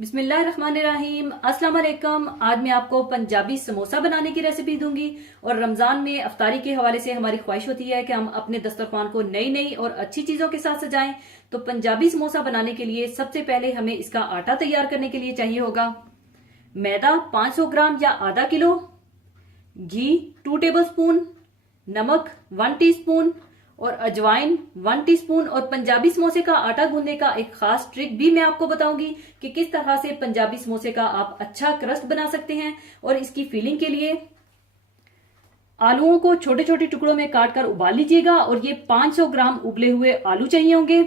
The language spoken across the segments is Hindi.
बिस्मिल्लाहिर्रहमानिर्रहीम। अस्सलाम वालेकुम। आज मैं आपको पंजाबी समोसा बनाने की रेसिपी दूंगी। और रमजान में अफ्तारी के हवाले से हमारी ख्वाहिश होती है कि हम अपने दस्तरखान को नई नई और अच्छी चीजों के साथ सजाएं। तो पंजाबी समोसा बनाने के लिए सबसे पहले हमें इसका आटा तैयार करने के लिए चाहिए होगा मैदा 500 ग्राम या आधा किलो, घी 2 टेबलस्पून, नमक 1 टीस्पून और अजवाइन 1 टीस्पून। और पंजाबी समोसे का आटा गूंदने का एक खास ट्रिक भी मैं आपको बताऊंगी कि किस तरह से पंजाबी समोसे का आप अच्छा क्रस्ट बना सकते हैं। और इसकी फिलिंग के लिए आलूओं को छोटे छोटे टुकड़ों में काट कर उबाल लीजिएगा। और ये 500 ग्राम उबले हुए आलू चाहिए होंगे,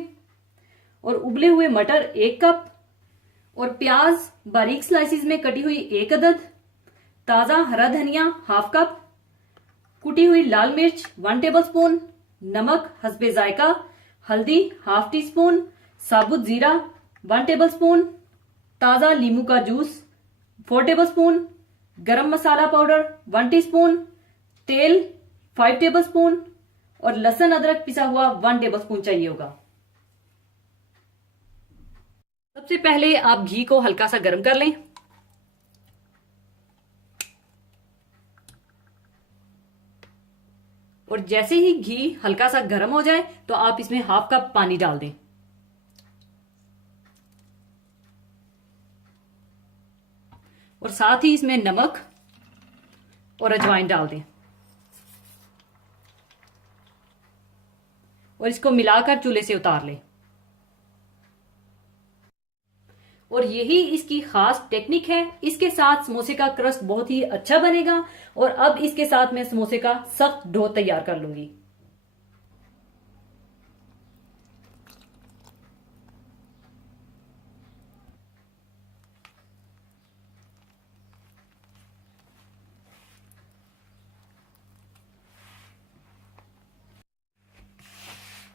और उबले हुए मटर 1 कप, और प्याज बारीक स्लाइसिस में कटी हुई 1 अदद, ताजा हरा धनिया 1/2 कप, कुटी हुई लाल मिर्च 1 टेबलस्पून, नमक हस्बे जायका, हल्दी 1/2 टीस्पून, साबुत जीरा 1 टेबलस्पून, ताजा नींबू का जूस 4 टेबलस्पून, गरम मसाला पाउडर 1 टीस्पून, तेल 5 टेबलस्पून और लहसुन अदरक पिसा हुआ 1 टेबलस्पून चाहिए होगा। सबसे पहले आप घी को हल्का सा गर्म कर लें। और जैसे ही घी हल्का सा गर्म हो जाए तो आप इसमें 1/2 कप पानी डाल दें। और साथ ही इसमें नमक और अजवाइन डाल दें। और इसको मिलाकर चूल्हे से उतार लें। और यही इसकी खास टेक्निक है। इसके साथ समोसे का क्रस्ट बहुत ही अच्छा बनेगा। और अब इसके साथ मैं समोसे का सख्त डो तैयार कर लूंगी।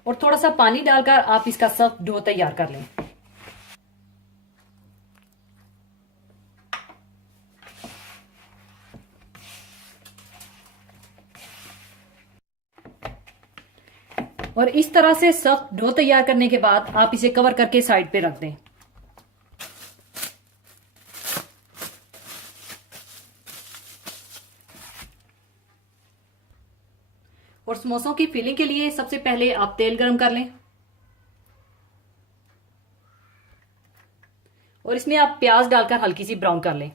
और थोड़ा सा पानी डालकर आप इसका सख्त डो तैयार कर लें। और इस तरह से सख्त डो तैयार करने के बाद आप इसे कवर करके साइड पे रख दें। और समोसों की फिलिंग के लिए सबसे पहले आप तेल गरम कर लें। और इसमें आप प्याज डालकर हल्की सी ब्राउन कर लें।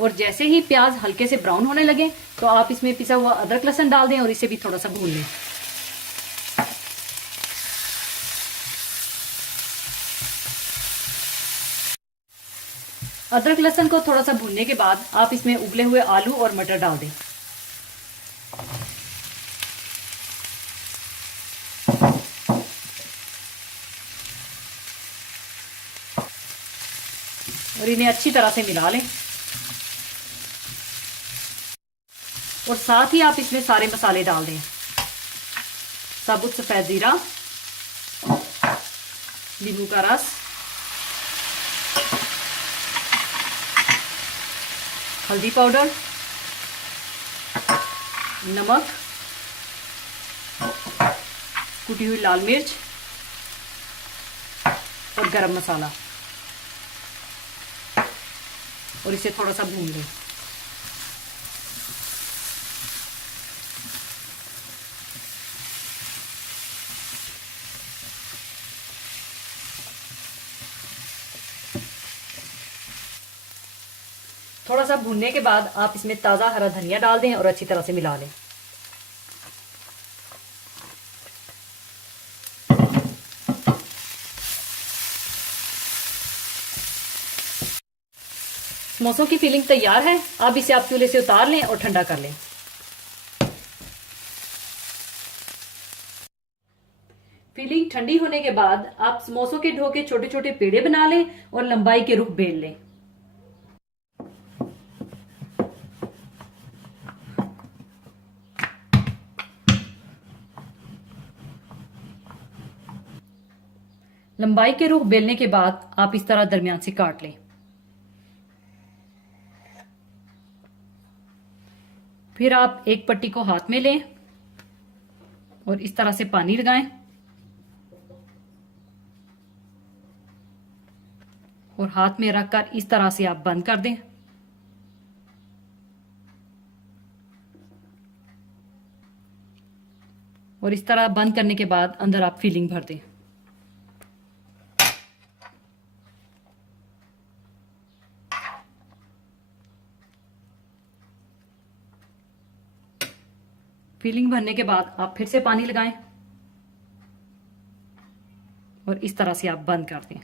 और जैसे ही प्याज हल्के से ब्राउन होने लगे तो आप इसमें पिसा हुआ अदरक लहसुन डाल दें और इसे भी थोड़ा सा भून लें। अदरक लहसुन को थोड़ा सा भूनने के बाद आप इसमें उबले हुए आलू और मटर डाल दें। और इन्हें अच्छी तरह से मिला लें। और साथ ही आप इसमें सारे मसाले डाल दें। साबुत सफेद जीरा, नींबू का रस, हल्दी पाउडर, नमक, कुटी हुई लाल मिर्च और गरम मसाला। और इसे थोड़ा सा भून लें। थोड़ा सा भूनने के बाद आप इसमें ताजा हरा धनिया डाल दें और अच्छी तरह से मिला लें। समोसों की फिलिंग तैयार है। अब इसे आप चूल्हे से उतार लें और ठंडा कर लें। फिलिंग ठंडी होने के बाद आप समोसों के डो के छोटे छोटे पेड़े बना लें और लंबाई के रुख बेल लें। लंबाई के रुख बेलने के बाद आप इस तरह दरमियान से काट लें। फिर आप एक पट्टी को हाथ में लें और इस तरह से पानी लगाएं और हाथ में रखकर इस तरह से आप बंद कर दें। और इस तरह बंद करने के बाद अंदर आप फिलिंग भर दें। फिलिंग भरने के बाद आप फिर से पानी लगाएं और इस तरह से आप बंद कर दें।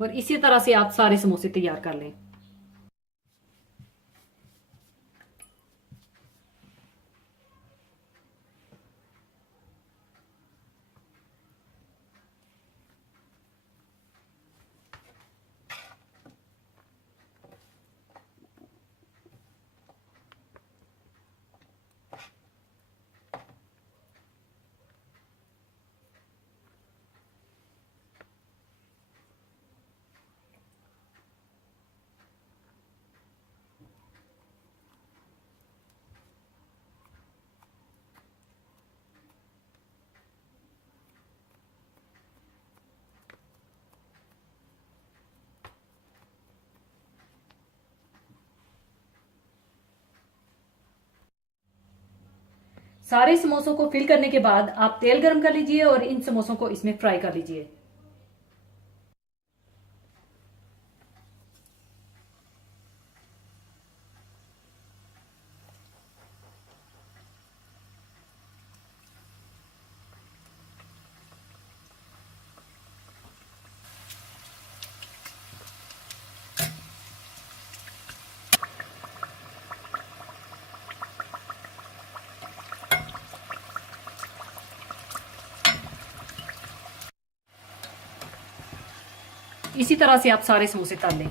और इसी तरह से आप सारे समोसे तैयार कर लें। सारे समोसों को फिल करने के बाद आप तेल गरम कर लीजिए और इन समोसों को इसमें फ्राई कर लीजिए। इसी तरह से आप सारे समोसे तल लें।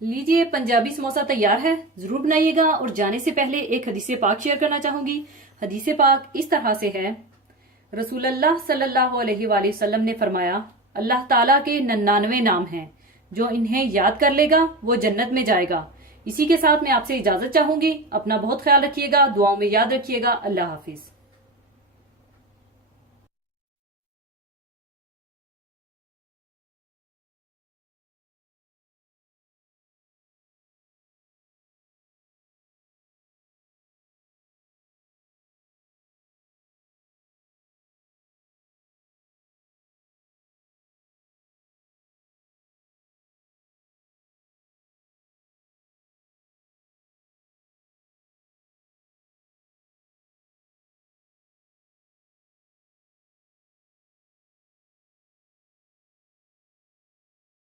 लीजिए, पंजाबी समोसा तैयार है। जरूर बनाइएगा। और जाने से पहले एक हदीस पाक शेयर करना चाहूंगी। हदीस पाक इस तरह से है, रसूलुल्लाह सल्लल्लाहु अलैहि वसल्लम ने फरमाया, अल्लाह ताला के 99 नाम हैं, जो इन्हें याद कर लेगा वो जन्नत में जाएगा। इसी के साथ मैं आपसे इजाजत चाहूंगी। अपना बहुत ख्याल रखिएगा, दुआओं में याद रखिएगा। अल्लाह हाफिज।